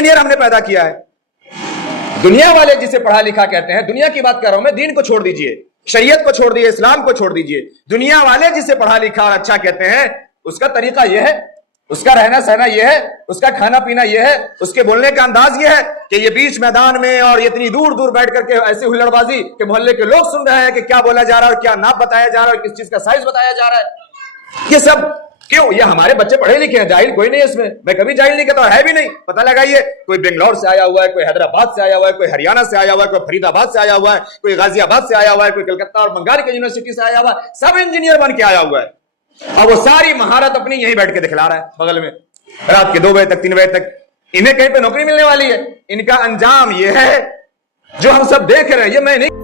Engineer ہم نے پیدا کیا ہے. دنیا والے جسے پڑھا لکھا کہتے ہیں, دنیا کی بات کر رہا ہوں میں, دین کو چھوڑ دیجئے, شریعت کو چھوڑ دیجئے, اسلام کو چھوڑ دیجئے. دنیا والے جسے پڑھا لکھا اور اچھا کہتے ہیں, اس کا طریقہ یہ ہے, اس کا رہنا سہنا یہ ہے, اس کا کھانا پینا یہ ہے, اس کے بولنے کا انداز یہ ہے کہ یہ بیچ میدان میں اور اتنی دور دور بیٹھ کر کے ایسی ہلڑ بازی کہ محلے کے لوگ سن رہے ہیں کہ کیا بولا جا رہا ہے اور کیا ناپ بتایا جا رہا ہے اور کس چیز کا سائز بتایا جا رہا ہے. یہ سب کیوں؟ یہ ہمارے بچے پڑھے لکھے ہیں, جاہل کوئی نہیں ہے اس میں کبھی جاہل نہیں کہتا, ہے بھی نہیں. پتہ لگائیے, کوئی بنگلور سے آیا ہوا ہے, کوئی حیدرآباد سے آیا ہوا ہے, کوئی ہریانہ سے آیا ہوا ہے, کوئی فرید آباد سے آیا ہوا ہے, کوئی غازی آباد سے آیا ہوا ہے, کوئی کلکتہ اور بنگال کی یونیورسٹی سے آیا ہوا ہے, سب انجینئر بن کے آیا ہوا ہے. اور وہ ساری مہارت اپنی یہیں بیٹھ کے دکھلا رہا ہے بغل میں, رات کے 2 بجے تک 3 بجے تک. انہیں کہیں پہ نوکری ملنے والی ہے. ان کا انجام یہ ہے جو ہم سب دیکھ رہے ہیں. یہ میں نہیں,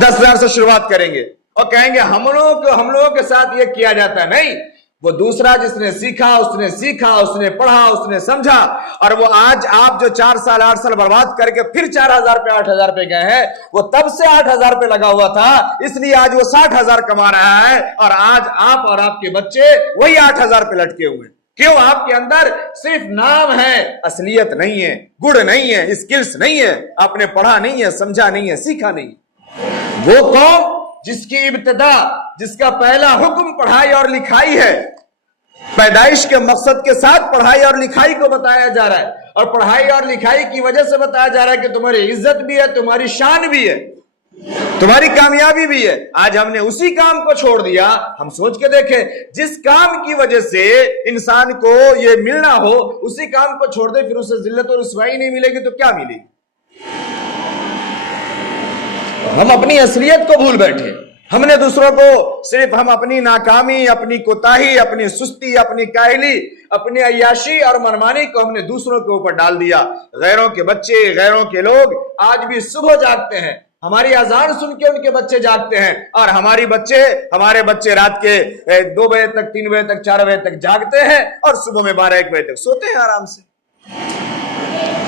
10,000 سے شروعات کریں گے اور کہیں گے ہم لوگوں کے ساتھ یہ کیا جاتا ہے. نہیں, وہ دوسرا جس نے سیکھا, اس نے پڑھا, اس نے سمجھا, اور وہ آج آپ جو 4 سال 8 سال برباد کر کے پھر 4,000 پہ 8,000 پہ گئے ہیں, وہ تب سے 8,000 پہ لگا ہوا تھا, اس لیے آج وہ 60,000 کما رہا ہے. اور آج آپ اور آپ کے بچے وہی 8,000 پہ لٹکے ہوئے. کیوں؟ آپ کے اندر صرف نام ہے, اصلیت نہیں ہے, گڑ نہیں ہے, اسکلز نہیں ہے, آپ نے پڑھا نہیں ہے, سمجھا نہیں ہے, سیکھا نہیں. وہ قوم جس کی ابتدا, جس کا پہلا حکم پڑھائی اور لکھائی ہے, پیدائش کے مقصد کے ساتھ پڑھائی اور لکھائی کو بتایا جا رہا ہے, اور پڑھائی اور لکھائی کی وجہ سے بتایا جا رہا ہے کہ تمہاری عزت بھی ہے, تمہاری شان بھی ہے, تمہاری کامیابی بھی ہے. آج ہم نے اسی کام کو چھوڑ دیا. ہم سوچ کے دیکھیں, جس کام کی وجہ سے انسان کو یہ ملنا ہو, اسی کام کو چھوڑ دے, پھر اسے ذلت اور رسوائی نہیں ملے گی تو کیا ملے گی؟ ہم اپنی اصلیت کو بھول بیٹھے. ہم نے دوسروں کو صرف ہم اپنی ناکامی, اپنی کوتاہی, اپنی سستی, اپنی کاہلی, اپنی عیاشی اور منمانی کو ہم نے دوسروں کے اوپر ڈال دیا. غیروں کے بچے, غیروں کے لوگ آج بھی صبح جاگتے ہیں, ہماری اذان سن کے ان کے بچے جاگتے ہیں, اور ہمارے بچے رات کے 2 بجے تک, 3 بجے تک, 4 بجے تک جاگتے ہیں, اور صبح میں 12-1 بجے تک سوتے ہیں آرام سے.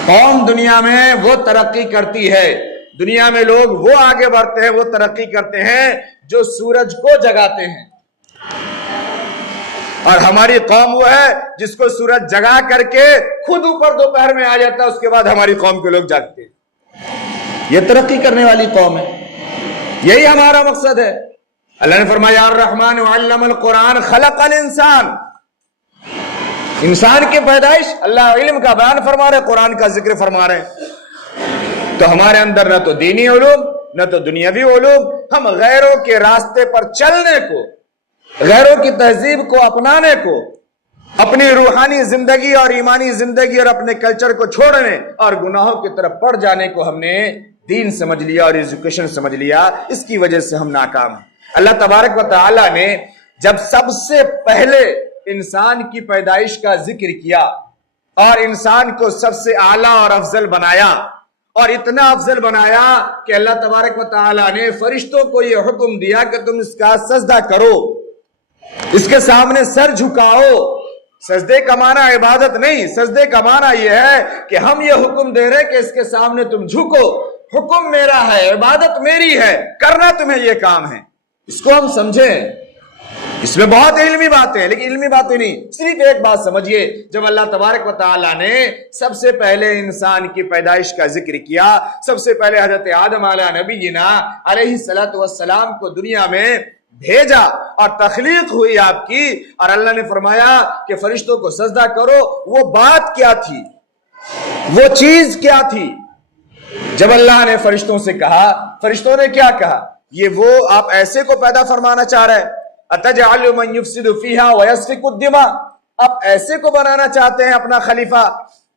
قوم دنیا میں وہ ترقی کرتی ہے, دنیا میں لوگ وہ آگے بڑھتے ہیں, وہ ترقی کرتے ہیں جو سورج کو جگاتے ہیں. اور ہماری قوم وہ ہے جس کو سورج جگا کر کے خود اوپر دوپہر میں آ جاتا ہے, اس کے بعد ہماری قوم کے لوگ جاگتے ہیں. یہ ترقی کرنے والی قوم ہے, یہی ہمارا مقصد ہے. اللہ نے فرمایا الرحمن علم القرآن خلق الانسان. انسان کی پیدائش اللہ علم کا بیان فرما رہے, قرآن کا ذکر فرما رہے ہیں. تو ہمارے اندر نہ تو دینی علوم نہ تو دنیاوی علوم, ہم غیروں کے راستے پر چلنے کو, غیروں کی تہذیب کو اپنانے کو, اپنی روحانی زندگی اور ایمانی زندگی اور اپنے کلچر کو چھوڑنے اور گناہوں کی طرف پڑ جانے کو ہم نے دین سمجھ لیا اور ایجوکیشن سمجھ لیا. اس کی وجہ سے ہم ناکام ہیں. اللہ تبارک و تعالی نے جب سب سے پہلے انسان کی پیدائش کا ذکر کیا اور انسان کو سب سے اعلیٰ اور افضل بنایا, اور اتنا افضل بنایا کہ اللہ تبارک و تعالی نے فرشتوں کو یہ حکم دیا کہ تم اس کا سجدہ کرو, اس کے سامنے سر جھکاؤ. سجدے کا معنی عبادت نہیں, سجدے کا معنی یہ ہے کہ ہم یہ حکم دے رہے کہ اس کے سامنے تم جھکو, حکم میرا ہے, عبادت میری ہے, کرنا تمہیں یہ کام ہے. اس کو ہم سمجھیں. اس میں بہت علمی باتیں ہیں, لیکن علمی باتیں نہیں, صرف ایک بات سمجھیے. جب اللہ تبارک و تعالی نے سب سے پہلے انسان کی پیدائش کا ذکر کیا, سب سے پہلے حضرت آدم علیہ نبینا علیہ السلام کو دنیا میں بھیجا اور تخلیق ہوئی آپ کی, اور اللہ نے فرمایا کہ فرشتوں کو سجدہ کرو. وہ بات کیا تھی, وہ چیز کیا تھی؟ جب اللہ نے فرشتوں سے کہا, فرشتوں نے کیا کہا؟ یہ وہ آپ ایسے کو پیدا فرمانا چاہ رہے ہیں, اتجعل من یفسد فیہا ویسفک الدماء, آپ ایسے کو بنانا چاہتے ہیں اپنا خلیفہ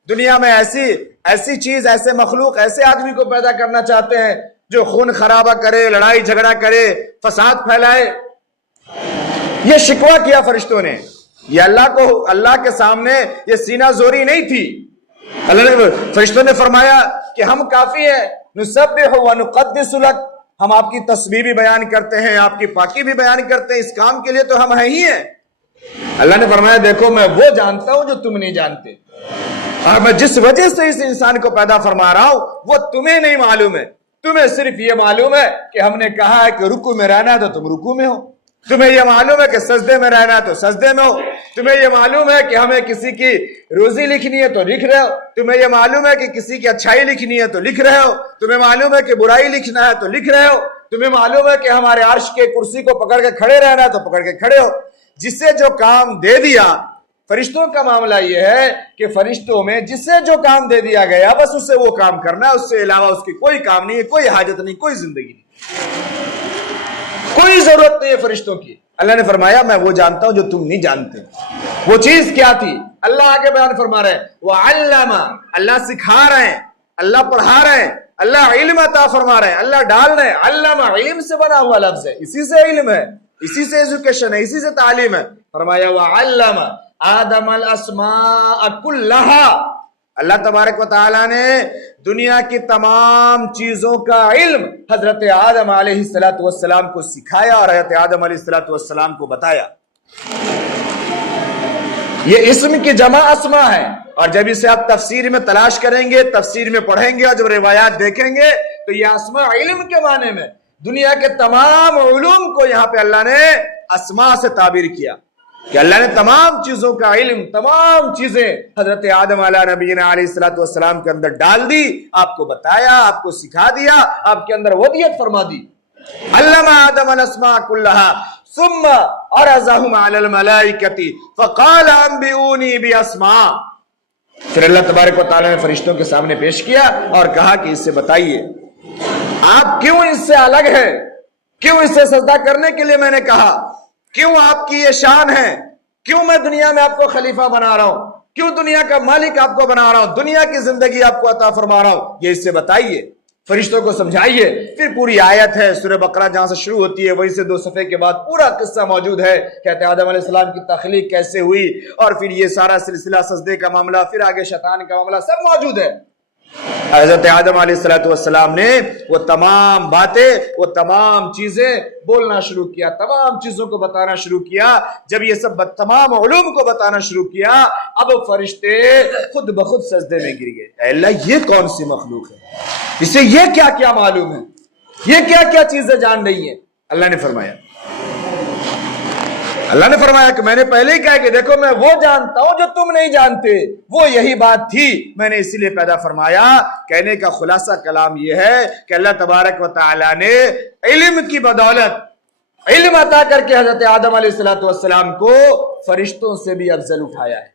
دنیا میں, ایسی چیز, ایسے مخلوق, ایسے آدمی کو پیدا کرنا چاہتے ہیں جو خون خرابہ کرے, لڑائی جھگڑا کرے, فساد پھیلائے. یہ شکوہ کیا فرشتوں نے. یہ اللہ کے سامنے یہ سینہ زوری نہیں تھی. اللہ نے فرشتوں نے فرمایا کہ ہم کافی ہیں, نسبح ونقدس لک, ہم آپ کی تسبیح بھی بیان کرتے ہیں, آپ کی پاکی بھی بیان کرتے ہیں, اس کام کے لیے تو ہم ہیں ہی ہیں. اللہ نے فرمایا دیکھو میں وہ جانتا ہوں جو تم نہیں جانتے, اور میں جس وجہ سے اس انسان کو پیدا فرما رہا ہوں وہ تمہیں نہیں معلوم ہے. تمہیں صرف یہ معلوم ہے کہ ہم نے کہا ہے کہ رکوع میں رہنا ہے تو تم رکوع میں ہو, تمہیں یہ معلوم ہے کہ سجدے میں رہنا ہے تو سجدے میں ہو، تمہیں یہ معلوم ہے کہ ہمیں کسی کی روزی لکھنی ہے تو لکھ رہے ہو، تمہیں یہ معلوم ہے کہ کسی کی اچھائی لکھنی ہے تو لکھ رہے ہو، تمہیں معلوم ہے کہ برائی لکھنا ہے تو لکھ رہے ہو، تمہیں معلوم ہے کہ ہمارے عرش کے کرسی کو پکڑ کے کھڑے رہنا ہے تو پکڑ کے کھڑے ہو۔ جسے جو کام دے دیا، فرشتوں کا معاملہ یہ ہے کہ فرشتوں میں جسے جو کام دے دیا گیا بس اسے وہ کام کرنا ہے، اس سے علاوہ اس کی کوئی کام نہیں ہے، کوئی حاجت نہیں، کوئی زندگی نہیں، کوئی ضرورت نہیں ہے فرشتوں کی۔ اللہ نے فرمایا میں وہ جانتا ہوں جو تم نہیں جانتے۔ وہ چیز کیا تھی؟ اللہ آگے بیان فرما رہے ہیں وَعَلَّمَ، اللہ سکھا رہے ہیں، اللہ پڑھا رہے ہیں، اللہ علم عطا فرما رہے ہیں، اللہ ڈال رہے ہیں۔ علم علم سے بنا ہوا لفظ ہے، اسی سے علم ہے، اسی سے ایجوکیشن ہے، اسی سے تعلیم ہے۔ فرمایا وَعَلَّمَ آدم الاسماء کلھا، اللہ تبارک و تعالیٰ نے دنیا کی تمام چیزوں کا علم حضرت آدم علیہ السلام کو سکھایا اور حضرت آدم علیہ السلام کو بتایا۔ یہ اسم کی جمع اسما ہے، اور جب اسے آپ تفسیر میں تلاش کریں گے، تفسیر میں پڑھیں گے اور جب روایات دیکھیں گے تو یہ اسما علم کے معنی میں دنیا کے تمام علوم کو یہاں پہ اللہ نے اسما سے تعبیر کیا کہ اللہ نے تمام چیزوں کا علم، تمام چیزیں حضرت آدم علیہ نبینا علیہ السلام کے اندر ڈال دی، آپ کو بتایا، آپ کو سکھا دیا، آپ کے اندر ودیت فرما دی۔ علم آدم الاسماء کلھا ثم عرضهم علی الملائکۃ فقال انبئونی باسماء، پھر اللہ تبارک و تعالی نے فرشتوں کے سامنے پیش کیا اور کہا کہ اس سے بتائیے آپ کیوں اس سے الگ ہے، کیوں اس سے سجدہ کرنے کے لیے میں نے کہا، کیوں آپ کی یہ شان ہے، کیوں میں دنیا میں آپ کو خلیفہ بنا رہا ہوں، کیوں دنیا کا مالک آپ کو بنا رہا ہوں، دنیا کی زندگی آپ کو عطا فرما رہا ہوں، یہ اس سے بتائیے، فرشتوں کو سمجھائیے۔ پھر پوری آیت ہے سورہ بقرہ جہاں سے شروع ہوتی ہے وہیں سے 2 صفحے کے بعد پورا قصہ موجود ہے، کہتے ہیں آدم علیہ السلام کی تخلیق کیسے ہوئی، اور پھر یہ سارا سلسلہ سجدے کا معاملہ، پھر آگے شیطان کا معاملہ، سب موجود ہے۔ حضرت آدم علیہ السلام نے وہ تمام باتیں، وہ تمام چیزیں بولنا شروع کیا، تمام چیزوں کو بتانا شروع کیا۔ جب یہ سب تمام علوم کو بتانا شروع کیا، اب فرشتے خود بخود سجدے میں گر گئے۔ اے اللہ یہ کون سی مخلوق ہے، اسے یہ کیا کیا معلوم ہے، یہ کیا کیا چیزیں جان رہی ہیں۔ اللہ نے فرمایا کہ میں نے پہلے ہی کہا کہ دیکھو میں وہ جانتا ہوں جو تم نہیں جانتے، وہ یہی بات تھی، میں نے اسی لیے پیدا فرمایا۔ کہنے کا خلاصہ کلام یہ ہے کہ اللہ تبارک و تعالی نے علم کی بدولت علم عطا کر کے حضرت آدم علیہ السلام کو فرشتوں سے بھی افضل اٹھایا ہے،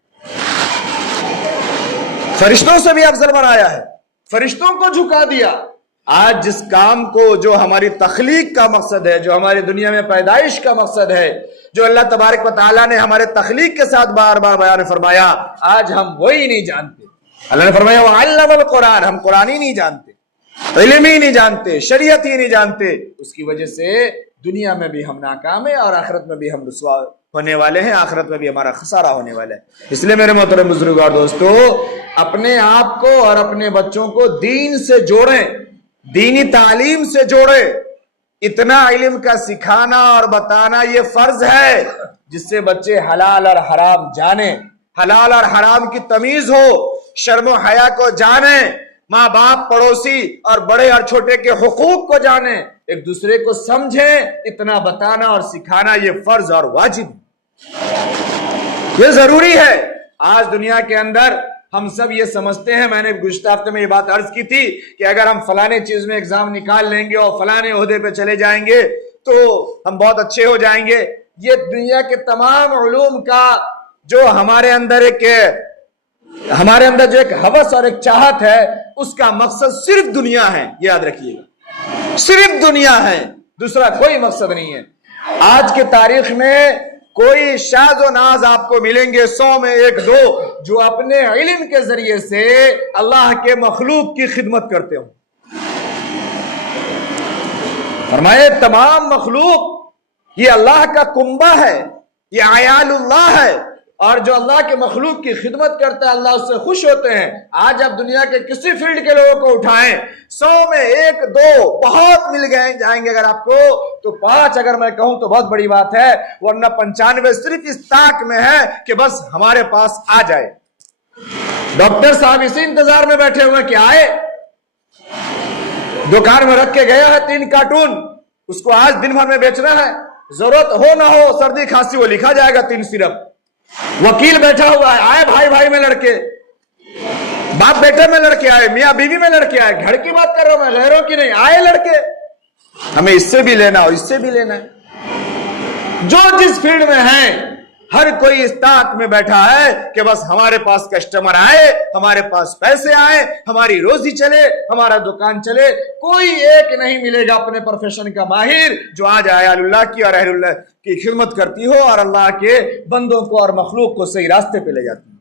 فرشتوں سے بھی افضل بنایا ہے، فرشتوں کو جھکا دیا۔ آج جس کام کو، جو ہماری تخلیق کا مقصد ہے، جو ہماری دنیا میں پیدائش کا مقصد ہے، جو اللہ تبارک و تعالیٰ نے ہمارے تخلیق کے ساتھ بار بار بیان فرمایا، آج ہم وہی نہیں جانتے۔ اللہ نے فرمایا وَعَلَّمَ الْقُرْآنَ، ہم قرآن ہی نہیں جانتے، علم ہی نہیں جانتے، شریعت ہی نہیں جانتے، اس کی وجہ سے دنیا میں بھی ہم ناکام ہیں اور آخرت میں بھی ہم رسوا ہونے والے ہیں، آخرت میں بھی ہمارا خسارہ ہونے والا ہے۔ اس لیے میرے محترم بزرگوں اور دوستو، اپنے آپ کو اور اپنے بچوں کو دین سے جوڑیں، دینی تعلیم سے جوڑیں۔ اتنا علم کا سکھانا اور بتانا یہ فرض ہے جس سے بچے حلال اور حرام جانیں، حلال اور حرام کی تمیز ہو، شرم و حیا کو جانیں، ماں باپ، پڑوسی اور بڑے اور چھوٹے کے حقوق کو جانیں، ایک دوسرے کو سمجھیں۔ اتنا بتانا اور سکھانا یہ فرض اور واجب، یہ ضروری ہے۔ آج دنیا کے اندر ہم سب یہ سمجھتے ہیں، میں نے گزشتہ ہفتے میں یہ بات عرض کی تھی کہ اگر ہم فلانے چیز میں ایگزام نکال لیں گے اور فلانے عہدے پہ چلے جائیں گے تو ہم بہت اچھے ہو جائیں گے۔ یہ دنیا کے تمام علوم کا جو ہمارے اندر جو ایک ہوس اور ایک چاہت ہے، اس کا مقصد صرف دنیا ہے، یاد رکھیے گا، صرف دنیا ہے، دوسرا کوئی مقصد نہیں ہے۔ آج کے تاریخ میں کوئی شاذ و ناز آپ کو ملیں گے 100 میں 1-2 جو اپنے علم کے ذریعے سے اللہ کے مخلوق کی خدمت کرتے ہوں۔ فرمائے تمام مخلوق یہ اللہ کا کنبہ ہے، یہ عیال اللہ ہے، اور جو اللہ کے مخلوق کی خدمت کرتا ہے اللہ اس سے خوش ہوتے ہیں۔ آج آپ دنیا کے کسی فیلڈ کے لوگوں کو اٹھائیں، 100 میں 1-2 بہت مل گئے جائیں گے، اگر آپ کو تو 5 اگر میں کہوں تو بہت بڑی بات ہے، ورنہ 95 صرف اس طاق میں ہے کہ بس ہمارے پاس آ جائے۔ ڈاکٹر صاحب اسی انتظار میں بیٹھے ہوئے کہ آئے، دکان میں رکھ کے گیا ہے 3 کارٹون، اس کو آج دن بھر میں بیچنا ہے، ضرورت ہو نہ ہو سردی کھانسی وہ لکھا جائے گا 3 سرپ، وکیل بیٹھا ہوا ہے، آئے بھائی بھائی میں لڑکے، باپ بیٹے میں لڑکے آئے، میاں بیوی میں لڑکے آئے، گھر کی بات کر رہا ہوں میں، غیروں کی نہیں، آئے لڑکے، ہمیں اس سے بھی لینا اور اس سے بھی لینا ہے۔ جو جس فیلڈ میں ہے ہر کوئی اس طاق میں بیٹھا ہے کہ بس ہمارے پاس کسٹمر آئے، ہمارے پاس پیسے آئے، ہماری روزی چلے، ہمارا دکان چلے۔ کوئی ایک نہیں ملے گا اپنے پروفیشن کا ماہر جو آج آیا اللہ کی اور اہل اللہ کی خدمت کرتی ہو اور اللہ کے بندوں کو اور مخلوق کو صحیح راستے پہ لے جاتی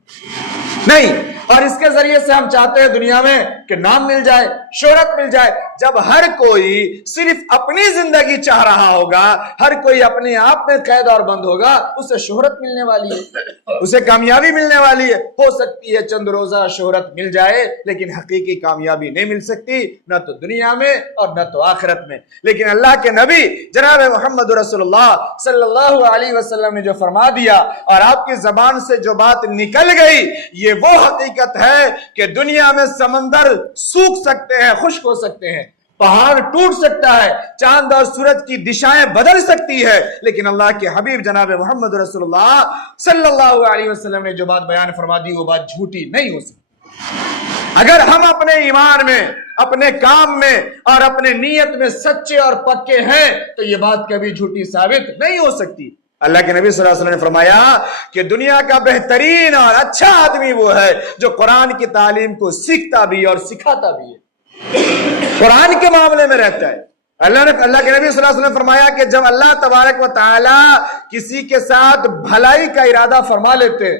نہیں۔ اور اس کے ذریعے سے ہم چاہتے ہیں دنیا میں کہ نام مل جائے، شہرت مل جائے۔ جب ہر کوئی صرف اپنی زندگی چاہ رہا ہوگا، ہر کوئی اپنے آپ میں قید اور بند ہوگا، اسے شہرت ملنے والی ہے، اسے کامیابی ملنے والی ہے۔ ہو سکتی ہے چند روزہ شہرت مل جائے لیکن حقیقی کامیابی نہیں مل سکتی، نہ تو دنیا میں اور نہ تو آخرت میں۔ لیکن اللہ کے نبی جناب محمد رسول اللہ صلی اللہ علیہ وسلم نے جو فرما دیا اور آپ کی زبان سے جو بات نکل گئی، یہ وہ حقیقت ہے کہ دنیا میں سمندر سوکھ سکتے ہیں، خشک ہو سکتے ہیں، پہاڑ ٹوٹ سکتا ہے، چاند اور سورج کی دشائیں بدل سکتی ہے، لیکن اللہ کے حبیب جناب محمد رسول اللہ صلی اللہ علیہ وسلم نے جو بات بیان فرما دی وہ بات جھوٹی نہیں ہو سکتی۔ اگر ہم اپنے ایمان میں، اپنے کام میں اور اپنے نیت میں سچے اور پکے ہیں تو یہ بات کبھی جھوٹی ثابت نہیں ہو سکتی۔ اللہ کے نبی صلی اللہ علیہ وسلم نے فرمایا کہ دنیا کا بہترین اور اچھا آدمی وہ ہے جو قرآن کی تعلیم کو سیکھتا بھی اور سکھاتا بھی ہے، قرآن کے معاملے میں رہتا ہے۔ اللہ کے نبی صلی اللہ علیہ وسلم نے فرمایا کہ جب اللہ تبارک و تعالی کسی کے ساتھ بھلائی کا ارادہ فرما لیتے،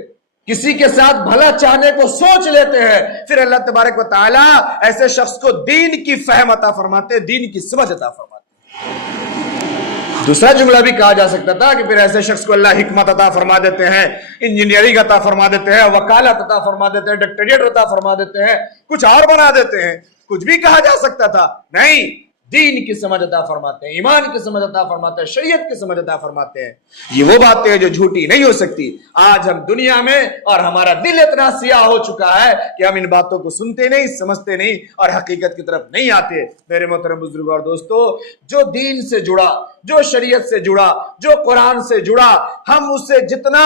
کسی کے ساتھ بھلا چاہنے کو سوچ لیتے ہیں، پھر اللہ تبارک و تعالی ایسے شخص کو دین کی فہم عطا فرماتے، دین کی سمجھ عطا فرماتے۔ دوسرا جملہ بھی کہا جا سکتا تھا کہ پھر ایسے شخص کو اللہ حکمت عطا فرما دیتے ہیں، انجینئرنگ عطا فرما دیتے ہیں، وکالت عطا فرما دیتے ہیں، ڈاکٹریٹ عطا فرما دیتے ہیں، کچھ اور بنا دیتے ہیں۔ کچھ بھی کہا جا سکتا تھا، نہیں، دین کی سمجھ عطا فرماتے ہیں، ایمان کی سمجھ عطا فرماتے ہیں، شریعت کی سمجھ عطا فرماتے ہیں۔ یہ وہ باتیں ہیں جو جھوٹی نہیں ہو سکتی۔ آج ہم دنیا میں اور ہمارا دل اتنا سیاہ ہو چکا ہے کہ ہم ان باتوں کو سنتے نہیں، سمجھتے نہیں اور حقیقت کی طرف نہیں آتے۔ میرے محترم بزرگوں اور دوستو، جو دین سے جڑا، جو شریعت سے جڑا، جو قرآن سے جڑا، ہم اس سے جتنا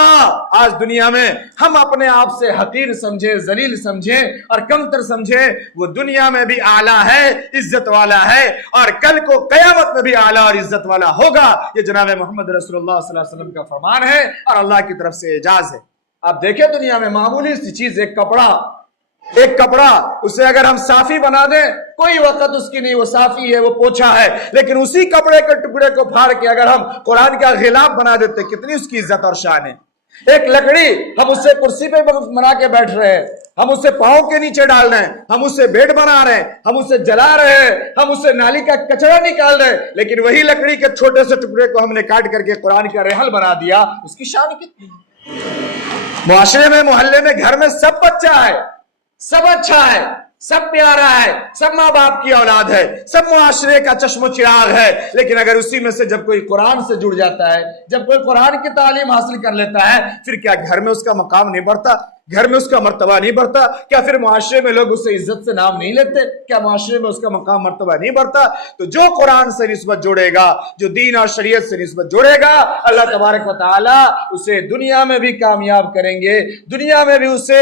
آج دنیا میں ہم اپنے آپ سے حقیر سمجھیں، ذلیل سمجھیں اور کمتر سمجھیں، وہ دنیا میں بھی اعلیٰ ہے، عزت والا ہے اور کل کو قیامت میں بھی اعلیٰ اور عزت والا ہوگا۔ یہ جناب محمد رسول اللہ صلی اللہ علیہ وسلم کا فرمان ہے اور اللہ کی طرف سے اعجاز ہے۔ آپ دیکھیں دنیا میں معمولی سی چیز، ایک کپڑا اسے اگر ہم صافی بنا دیں، کوئی وقت اس کی نہیں، وہ صافی ہے، وہ پوچھا ہے، لیکن اسی کپڑے کے ٹکڑے کو پھاڑ کے اگر ہم قرآن کا غلاف بنا دیتے، کتنی اس کی عزت اور شان ہے۔ ایک لکڑی، ہم اس سے کرسی پہ بنا کے بیٹھ رہے ہیں، ہم اسے پاؤں کے نیچے ڈال رہے ہیں، ہم اسے بیڈ بنا رہے ہیں، ہم اسے جلا رہے ہیں، ہم اسے نالی کا کچرا نکال رہے ہیں، لیکن وہی لکڑی کے چھوٹے سے ٹکڑے کو ہم نے کاٹ کر کے قرآن کا رحل بنا دیا، اس کی شان کتنی ہے۔ معاشرے میں، محلے میں، گھر میں سب بچہ ہے، سب اچھا ہے، سب پیارا ہے، سب ماں باپ کی اولاد ہے، سب معاشرے کا چشم و چراغ ہے، لیکن اگر اسی میں سے جب کوئی قرآن سے جڑ جاتا ہے، جب کوئی قرآن کی تعلیم حاصل کر لیتا ہے، پھر کیا گھر میں اس کا مقام نہیں بڑھتا؟ گھر میں اس کا مرتبہ نہیں بڑھتا؟ کیا پھر معاشرے میں لوگ اسے عزت سے نام نہیں لیتے؟ کیا معاشرے میں اس کا مقام مرتبہ نہیں بڑھتا؟ تو جو قرآن سے نسبت جوڑے گا، جو دین اور شریعت سے نسبت جوڑے گا، اللہ تبارک و تعالی اسے دنیا میں بھی کامیاب کریں گے، دنیا میں بھی اسے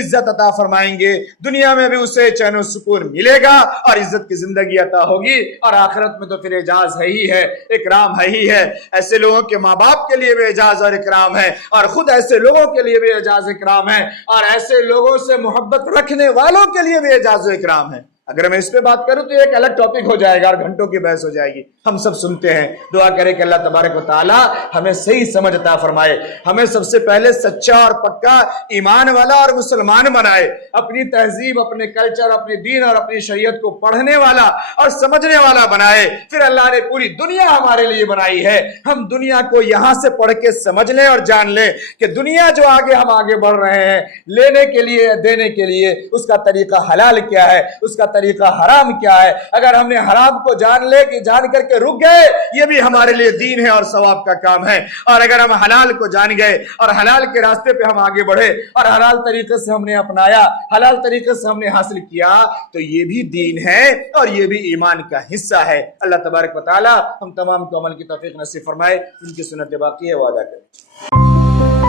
عزت عطا فرمائیں گے، دنیا میں بھی اسے چین و سکون ملے گا اور عزت کی زندگی عطا ہوگی، اور آخرت میں تو پھر اعزاز ہے ہی ہے، اکرام ہے ہی ہے۔ ایسے لوگوں کے ماں باپ کے لیے بھی اعزاز اور اکرام ہے، اور خود ایسے لوگوں کے لیے بھی اعزاز اکرام ہے، اور ایسے لوگوں سے محبت رکھنے والوں کے لیے بھی اعزاز و اکرام ہے۔ اگر میں اس پہ بات کروں تو ایک الگ ٹاپک ہو جائے گا اور گھنٹوں کی بحث ہو جائے گی، ہم سب سنتے ہیں۔ دعا کریں کہ اللہ تبارک و تعالی ہمیں صحیح سمجھ عطا فرمائے، ہمیں سب سے پہلے سچا اور پکا ایمان والا اور مسلمان بنائے، اپنی تہذیب، اپنے کلچر، اپنے دین اور اپنی شریعت کو پڑھنے والا اور سمجھنے والا بنائے۔ پھر اللہ نے پوری دنیا ہمارے لیے بنائی ہے، ہم دنیا کو یہاں سے پڑھ کے سمجھ لیں اور جان لیں کہ دنیا جو آگے ہم آگے بڑھ رہے ہیں، لینے کے لیے، دینے کے لیے، اس کا طریقہ حلال کیا ہے، اس کا طریقہ حرام کیا ہے. اگر ہم نے حرام کو جان کر کے رک گئے یہ بھی ہمارے لیے دین ہے اور ثواب کا کام ہے. اور اگر ہم حلال کو جان گئے اور حلال کے راستے پہ ہم آگے بڑھے اور حلال طریقے سے ہم نے اپنایا, حلال طریقے سے ہم نے حاصل کیا, تو یہ بھی دین ہے اور یہ بھی ایمان کا حصہ ہے. اللہ تبارک و تعالی ہم تمام کو عمل کی توفیق نصیب فرمائے. ان کی سنت باقی ہے, وعدہ کریں.